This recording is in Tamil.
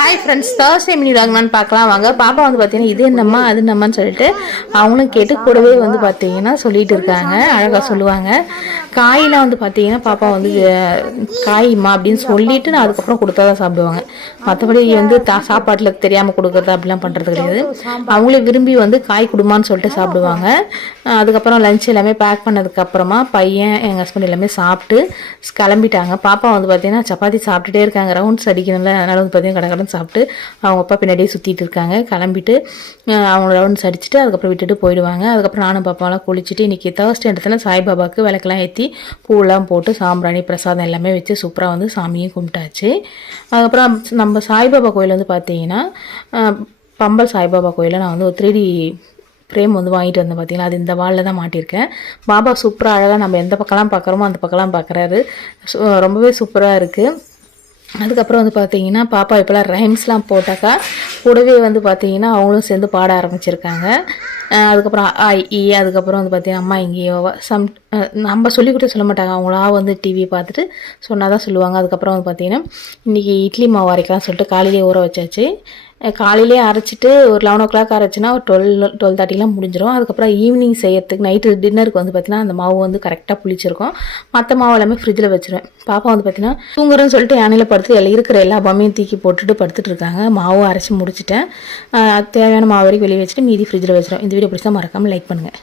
ஹாய் ஃப்ரெண்ட்ஸ், தேர்ஸ்டே மினி விளாக்னான்னு பார்க்கலாம் வாங்க. பாப்பா வந்து பார்த்தீங்கன்னா இது என்னம்மா அது என்னம்மான்னு சொல்லிட்டு அவங்களும் கேட்டு கூடவே வந்து பார்த்தீங்கன்னா சொல்லிட்டு இருக்காங்க. அழகாக சொல்லுவாங்க. காயெலாம் வந்து பார்த்தீங்கன்னா பாப்பா வந்து காய்மா அப்படின்னு சொல்லிட்டு நான் அதுக்கப்புறம் கொடுத்தா தான் சாப்பிடுவாங்க. மற்றபடி வந்து சாப்பாட்டில் தெரியாமல் கொடுக்குறது அப்படிலாம் பண்ணுறது கிடையாது. அவங்களே விரும்பி வந்து காய் கொடுமான்னு சொல்லிட்டு சாப்பிடுவாங்க. அதுக்கப்புறம் லஞ்ச் எல்லாமே பேக் பண்ணதுக்கப்புறமா பையன் எங்கள் ஹஸ்பண்ட் எல்லாமே சாப்பிட்டு கிளம்பிட்டாங்க. பாப்பா வந்து பார்த்தீங்கன்னா சப்பாத்தி சாப்பிட்டுட்டே இருக்காங்க. ரவுண்ட்ஸ் அடிக்கணும்ல, அதனால வந்து பார்த்தீங்கன்னா கடை சாப்பிட்டு அவங்க அப்பா பின்னாடியே சுற்றிட்டு இருக்காங்க. கிளம்பிட்டு அவங்க ரவுண்ட்ஸ் அடிச்சுட்டு அதுக்கப்புறம் விட்டுட்டு போயிடுவாங்க. அதுக்கப்புறம் நானும் பாப்பாலாம் குளிச்சுட்டு இன்றைக்கி தேர்ஸ்டே இடத்துல சாய்பாபாவுக்கு விளக்கெல்லாம் ஏற்றி பூவெல்லாம் போட்டு சாம்பிராணி பிரசாதம் எல்லாமே வச்சு சூப்பராக வந்து சாமியும் கும்பிட்டாச்சு. அதுக்கப்புறம் நம்ம சாய்பாபா கோயில் வந்து பார்த்தீங்கன்னா பம்பல் சாய்பாபா கோயிலில் நான் வந்து ஒரு 3D ஃப்ரேம் வந்து வாங்கிட்டு வந்தேன். பார்த்தீங்களா, அது இந்த வாலில் தான் மாட்டியிருக்கேன். பாபா சூப்பராக அழகாக நம்ம எந்த பக்கம்லாம் பார்க்குறோமோ அந்த பக்கம்லாம் பார்க்குறாரு. ரொம்பவே சூப்பராக இருக்குது. அதுக்கப்புறம் வந்து பார்த்தீங்கன்னா பாப்பா இப்போலாம் ரைம்ஸ்லாம் போட்டாக்கா கூடவே வந்து பார்த்தீங்கன்னா அவங்களும் சேர்ந்து பாட ஆரம்பிச்சிருக்காங்க. அதுக்கப்புறம் அதுக்கப்புறம் வந்து பார்த்தீங்கன்னா அம்மா இங்கேயோ நம்ம சொல்லி கொடுத்து சொல்ல மாட்டாங்க, அவங்களா வந்து டிவி பார்த்துட்டு சொன்னால் தான் சொல்லுவாங்க. அதுக்கப்புறம் வந்து பார்த்தீங்கன்னா இன்றைக்கி இட்லி மாவு அரைக்கலாம்னு சொல்லிட்டு காலையிலே ஊற வச்சாச்சு. காலையிலே அரைச்சிட்டு ஒரு 11 o'clock அரைச்சின்னா ஒரு 12:30 முடிஞ்சிடும். அதுக்கப்புறம் ஈவினிங் செய்யறதுக்கு நைட்டு டின்னருக்கு வந்து பார்த்தீங்கன்னா அந்த மாவு வந்து கரெக்டாக புளிச்சிருக்கும். மற்ற மாவு எல்லாமே ஃப்ரிட்ஜில் வச்சுருவேன். பாப்பா வந்து பார்த்தீங்கன்னா தூங்குறேன்னு சொல்லிட்டு யானையில் படுத்து இருக்கிற எல்லா பொம்மையும் தூக்கி போட்டுட்டு படுத்துட்டு இருக்காங்க. மாவு அரைச்சி முடிச்சிட்டேன். தேவையான மாவு வரைக்கும் வெளியே வச்சுட்டு மீதி ஃப்ரிட்ஜில் வச்சுருவேன். இந்த வீடியோ பிடிச்சா மறக்காமல் லைக் பண்ணுங்கள்.